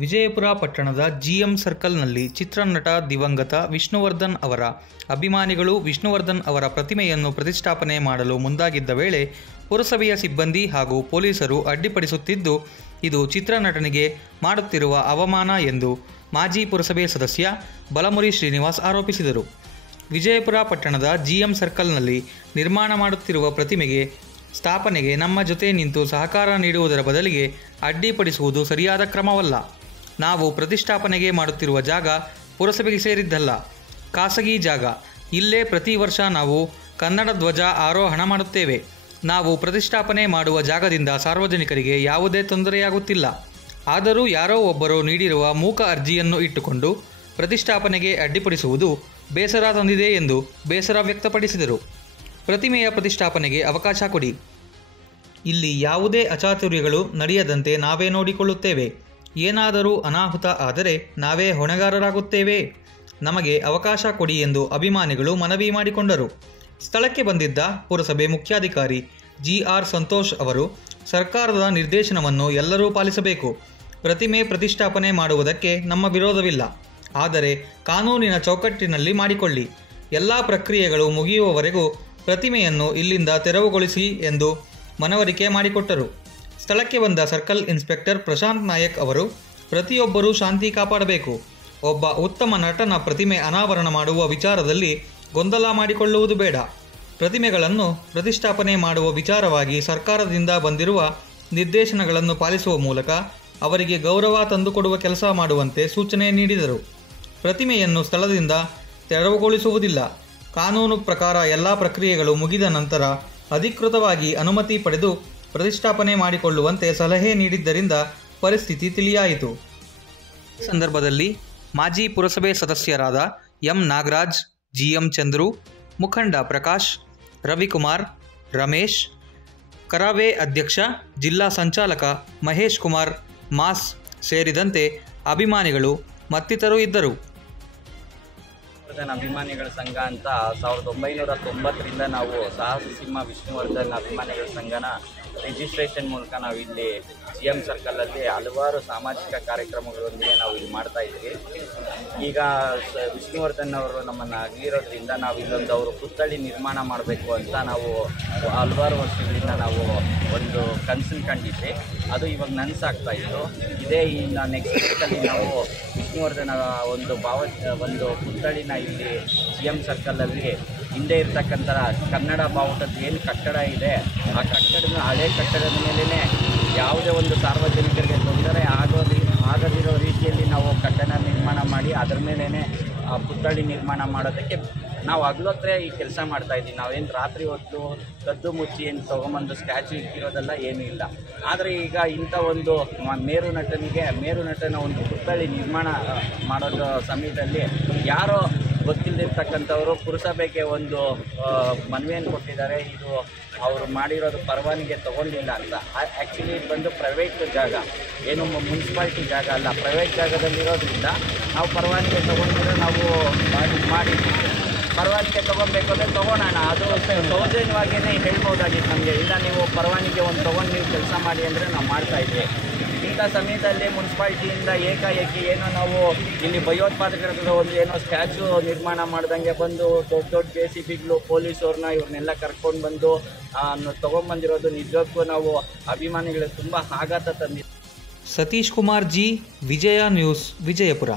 ವಿಜಯಪುರ ಪಟ್ಟಣದ ಜಿಎಂ ಸರ್ಕಲ್ನಲ್ಲಿ ಚಿತ್ರನಟ ದಿವಂಗತ ವಿಷ್ಣುವರ್ಧನ್ ಅವರ ಅಭಿಮಾನಿಗಳು ವಿಷ್ಣುವರ್ಧನ್ ಅವರ ಪ್ರತಿಮೆಯನ್ನು ಪ್ರತಿಷ್ಠಾಪನೆ ಮಾಡಲು ಮುಂದಾಗಿದ್ದ ವೇಳೆ ಪುರಸಭೆಯ ಸಿಬ್ಬಂದಿ ಹಾಗೂ ಪೊಲೀಸರು ಅಡ್ಡಿಪಡಿಸುತ್ತಿದ್ದು, ಇದು ಚಿತ್ರನಟನಿಗೆ ಮಾಡುತ್ತಿರುವ ಅವಮಾನ ಎಂದು ಮಾಜಿ ಪುರಸಭೆ ಸದಸ್ಯ ಬಲಮುರಿ ಶ್ರೀನಿವಾಸ್ ಆರೋಪಿಸಿದರು. ವಿಜಯಪುರ ಪಟ್ಟಣದ ಜಿಎಂ ಸರ್ಕಲ್ನಲ್ಲಿ ನಿರ್ಮಾಣ ಮಾಡುತ್ತಿರುವ ಪ್ರತಿಮೆಗೆ ಸ್ಥಾಪನೆಗೆ ನಮ್ಮ ಜೊತೆ ನಿಂತು ಸಹಕಾರ ನೀಡುವುದರ ಬದಲಿಗೆ ಅಡ್ಡಿಪಡಿಸುವುದು ಸರಿಯಾದ ಕ್ರಮವಲ್ಲ. ನಾವು ಪ್ರತಿಷ್ಠಾಪನೆಗೆ ಮಾಡುತ್ತಿರುವ ಜಾಗ ಪುರಸಭೆಗೆ ಸೇರಿದ್ದಲ್ಲ, ಖಾಸಗಿ ಜಾಗ. ಇಲ್ಲೇ ಪ್ರತಿ ವರ್ಷ ನಾವು ಕನ್ನಡ ಧ್ವಜ ಆರೋಹಣ ಮಾಡುತ್ತೇವೆ. ನಾವು ಪ್ರತಿಷ್ಠಾಪನೆ ಮಾಡುವ ಜಾಗದಿಂದ ಸಾರ್ವಜನಿಕರಿಗೆ ಯಾವುದೇ ತೊಂದರೆಯಾಗುತ್ತಿಲ್ಲ. ಆದರೂ ಯಾರೋ ಒಬ್ಬರು ನೀಡಿರುವ ಮೂಕ ಅರ್ಜಿಯನ್ನು ಇಟ್ಟುಕೊಂಡು ಪ್ರತಿಷ್ಠಾಪನೆಗೆ ಅಡ್ಡಿಪಡಿಸುವುದು ಬೇಸರ ತಂದಿದೆ ಎಂದು ಬೇಸರ ವ್ಯಕ್ತಪಡಿಸಿದರು. ಪ್ರತಿಮೆಯ ಪ್ರತಿಷ್ಠಾಪನೆಗೆ ಅವಕಾಶ ಕೊಡಿ. ಇಲ್ಲಿ ಯಾವುದೇ ಅಚಾತುರ್ಯಗಳು ನಡೆಯದಂತೆ ನಾವೇ ನೋಡಿಕೊಳ್ಳುತ್ತೇವೆ. ಏನಾದರೂ ಅನಾಹುತ ಆದರೆ ನಾವೇ ಹೊಣೆಗಾರರಾಗುತ್ತೇವೆ. ನಮಗೆ ಅವಕಾಶ ಕೊಡಿ ಎಂದು ಅಭಿಮಾನಿಗಳು ಮನವಿ ಮಾಡಿಕೊಂಡರು. ಸ್ಥಳಕ್ಕೆ ಬಂದಿದ್ದ ಪುರಸಭೆ ಮುಖ್ಯಾಧಿಕಾರಿ ಜಿಆರ್ ಸಂತೋಷ್ ಅವರು, ಸರ್ಕಾರದ ನಿರ್ದೇಶನವನ್ನು ಎಲ್ಲರೂ ಪಾಲಿಸಬೇಕು. ಪ್ರತಿಮೆ ಪ್ರತಿಷ್ಠಾಪನೆ ಮಾಡುವುದಕ್ಕೆ ನಮ್ಮ ವಿರೋಧವಿಲ್ಲ, ಆದರೆ ಕಾನೂನಿನ ಚೌಕಟ್ಟಿನಲ್ಲಿ ಮಾಡಿಕೊಳ್ಳಿ. ಎಲ್ಲ ಪ್ರಕ್ರಿಯೆಗಳು ಮುಗಿಯುವವರೆಗೂ ಪ್ರತಿಮೆಯನ್ನು ಇಲ್ಲಿಂದ ತೆರವುಗೊಳಿಸಿ ಎಂದು ಮನವರಿಕೆ ಮಾಡಿಕೊಟ್ಟರು. ಸ್ಥಳಕ್ಕೆ ಬಂದ ಸರ್ಕಲ್ ಇನ್ಸ್ಪೆಕ್ಟರ್ ಪ್ರಶಾಂತ್ ನಾಯಕ್ ಅವರು, ಪ್ರತಿಯೊಬ್ಬರೂ ಶಾಂತಿ ಕಾಪಾಡಬೇಕು. ಒಬ್ಬ ಉತ್ತಮ ನಟನ ಪ್ರತಿಮೆ ಅನಾವರಣ ಮಾಡುವ ವಿಚಾರದಲ್ಲಿ ಗೊಂದಲ ಮಾಡಿಕೊಳ್ಳುವುದು ಬೇಡ. ಪ್ರತಿಮೆಗಳನ್ನು ಪ್ರತಿಷ್ಠಾಪನೆ ಮಾಡುವ ವಿಚಾರವಾಗಿ ಸರ್ಕಾರದಿಂದ ಬಂದಿರುವ ನಿರ್ದೇಶನಗಳನ್ನು ಪಾಲಿಸುವ ಮೂಲಕ ಅವರಿಗೆ ಗೌರವ ತಂದುಕೊಡುವ ಕೆಲಸ ಮಾಡುವಂತೆ ಸೂಚನೆ ನೀಡಿದರು. ಪ್ರತಿಮೆಯನ್ನು ಸ್ಥಳದಿಂದ ತೆರವುಗೊಳಿಸುವುದಿಲ್ಲ. ಕಾನೂನು ಪ್ರಕಾರ ಎಲ್ಲ ಪ್ರಕ್ರಿಯೆಗಳು ಮುಗಿದ ನಂತರ ಅಧಿಕೃತವಾಗಿ ಅನುಮತಿ ಪಡೆದು ಪ್ರತಿಷ್ಠಾಪನೆ ಮಾಡಿಕೊಳ್ಳುವಂತೆ ಸಲಹೆ ನೀಡಿದ್ದರಿಂದ ಪರಿಸ್ಥಿತಿ ತಿಳಿಯಾಯಿತು. ಈ ಸಂದರ್ಭದಲ್ಲಿ ಮಾಜಿ ಪುರಸಭೆ ಸದಸ್ಯರಾದ ಎಂ ನಾಗರಾಜ್, ಜಿಎಂ ಚಂದ್ರು, ಮುಖಂಡ ಪ್ರಕಾಶ್, ರವಿಕುಮಾರ್, ರಮೇಶ್, ಕರಾವೆ ಅಧ್ಯಕ್ಷ, ಜಿಲ್ಲಾ ಸಂಚಾಲಕ ಮಹೇಶ್ ಕುಮಾರ್ ಮಾಸ್ ಸೇರಿದಂತೆ ಅಭಿಮಾನಿಗಳು ಮತ್ತಿತರರು ಇದ್ದರು. ಅಭಿಮಾನಿಗಳ ಸಂಘ ಅಂತ 1990ರಿಂದ ನಾವು ಸಾಹಸ ಸಿಂಹ ವಿಷ್ಣುವರ್ಧನ್ ಅಭಿಮಾನಿಗಳ ಸಂಘನ ರಿಜಿಸ್ಟ್ರೇಷನ್ ಮೂಲಕ ನಾವು ಇಲ್ಲಿ ಜಿಎಂ ಸರ್ಕಲಲ್ಲಿ ಹಲವಾರು ಸಾಮಾಜಿಕ ಕಾರ್ಯಕ್ರಮಗಳೊಂದಿಗೆ ನಾವು ಇಲ್ಲಿ ಮಾಡ್ತಾ ಇದ್ದೀವಿ. ಈಗ ವಿಷ್ಣುವರ್ಧನ್ ಅವರು ನಮ್ಮನ್ನು ಅಗಲಿರೋದ್ರಿಂದ ನಾವು ಇಲ್ಲೊಂದು ಅವರು ಪುತ್ಥಳಿ ನಿರ್ಮಾಣ ಮಾಡಬೇಕು ಅಂತ ನಾವು ಹಲವಾರು ವರ್ಷಗಳಿಂದ ನಾವು ಒಂದು ಕನಸನ್ನು ಕಂಡಿದ್ವಿ. ಅದು ಇವಾಗ ನನಸಾಗ್ತಾ ಇತ್ತು. ಇದೇ ಇನ್ನು ನೆಕ್ಸ್ಟ್ ವೀಕಲ್ಲಿ ನಾವು ವಿಷ್ಣುವರ್ಧನ್ ಒಂದು ಪುತ್ಥಳಿನ ಇಲ್ಲಿ ಜಿಎಂ ಸರ್ಕಲಲ್ಲಿ ಹಿಂದೆ ಇರ್ತಕ್ಕಂಥ ಕನ್ನಡ ಬಾವುಟದ ಏನು ಕಟ್ಟಡ ಇದೆ, ಆ ಕಟ್ಟಡದ ಹಳೆ ಕಟ್ಟಡದ ಮೇಲೇ ಯಾವುದೇ ಒಂದು ಸಾರ್ವಜನಿಕರಿಗೆ ತೊಂದರೆ ಆಗದಿರೋ ರೀತಿಯಲ್ಲಿ ನಾವು ಕಟ್ಟಡ ನಿರ್ಮಾಣ ಮಾಡಿ ಅದರ ಮೇಲೇ ಆ ಪುತ್ಥಳಿ ನಿರ್ಮಾಣ ಮಾಡೋದಕ್ಕೆ ನಾವು ಹಗಲೊತ್ತರೆ ಈ ಕೆಲಸ ಮಾಡ್ತಾಯಿದ್ದೀವಿ. ನಾವೇನು ರಾತ್ರಿ ಹೊತ್ತು ಕದ್ದು ಮುಚ್ಚಿ ಏನು ತೊಗೊಂಬಂದು ಸ್ಟ್ಯಾಚ್ಯೂ ಇಟ್ಟಿರೋದೆಲ್ಲ ಏನೂ ಇಲ್ಲ. ಆದರೆ ಈಗ ಇಂಥ ಒಂದು ಮೇರು ನಟನ ಒಂದು ಪುತ್ಥಳಿ ನಿರ್ಮಾಣ ಮಾಡೋದು ಸಮಯದಲ್ಲಿ ಯಾರೋ ಗೊತ್ತಿಲ್ಲದಿರ್ತಕ್ಕಂಥವರು ಪುರಸಭೆಗೆ ಒಂದು ಮನವಿಯನ್ನು ಕೊಟ್ಟಿದ್ದಾರೆ. ಇದು ಅವರು ಮಾಡಿರೋದು ಪರವಾನಗಿ ತೊಗೊಂಡಿಲ್ಲ ಅಂತ. ಆ್ಯಕ್ಚುಲಿ ಇದು ಬಂದು ಪ್ರೈವೇಟ್ ಜಾಗ, ಏನು ಮುನ್ಸಿಪಾಲ್ಟಿ ಜಾಗ ಅಲ್ಲ, ಪ್ರೈವೇಟ್ ಜಾಗದಲ್ಲಿರೋದ್ರಿಂದ ನಾವು ಪರವಾನಗಿ ತೊಗೊಂಡಿದ್ರೆ ನಾವು ಮಾಡಿದ್ದೀವಿ. ಪರವಾನಗಿ ತೊಗೊಬೇಕು ಅಂದರೆ ತೊಗೊಳೋಣ, ಅದು ಸೌಜನ್ಯವಾಗಿಯೇ ಹೇಳ್ಬೋದಾಗಿತ್ತು ನಮಗೆ. ಇಲ್ಲ ನೀವು ಪರವಾನಗಿ ಒಂದು ತೊಗೊಂಡು ನೀವು ಕೆಲಸ ಮಾಡಿ ಅಂದರೆ ನಾವು ಮಾಡ್ತಾಯಿದ್ವಿ. ಇಂಥ ಸಮಯದಲ್ಲಿ ಮುನ್ಸಿಪಾಲ್ಟಿಯಿಂದ ಏಕಾಏಕಿ ಏನೋ ನಾವು ಇಲ್ಲಿ ಭಯೋತ್ಪಾದಕರ ಒಂದು ಏನೋ ಸ್ಟ್ಯಾಚ್ಯೂ ನಿರ್ಮಾಣ ಮಾಡ್ದಂಗೆ ಬಂದು ದೊಡ್ಡ JCBಗಳು ಪೊಲೀಸವ್ರನ್ನ ಇವ್ರನ್ನೆಲ್ಲ ಕರ್ಕೊಂಡು ಬಂದು ತೊಗೊಂಬಂದಿರೋದು ನಿಜಕ್ಕೂ ನಾವು ಅಭಿಮಾನಿಗಳಿಗೆ ತುಂಬ ಆಘಾತ ತಂದಿದ್ದೀವಿ. ಸತೀಶ್ ಕುಮಾರ್ ಜಿ, ವಿಜಯ ನ್ಯೂಸ್, ವಿಜಯಪುರ.